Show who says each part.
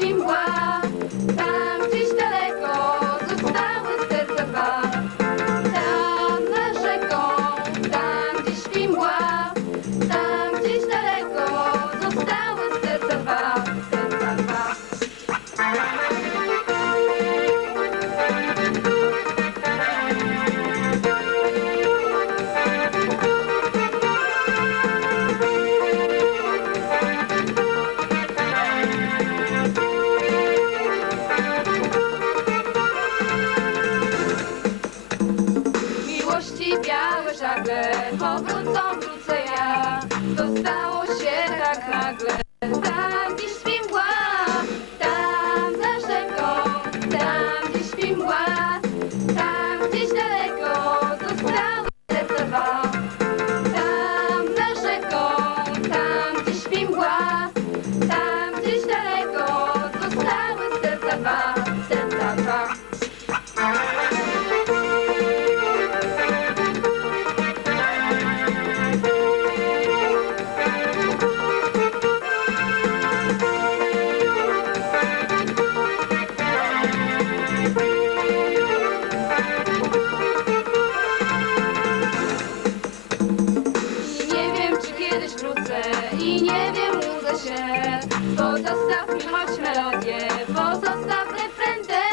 Speaker 1: Bimbois. wrócą, wrócę ja. Zostało i nie wiem, nudzę się. Pozostaw mi choć melodię, pozostaw refrendę.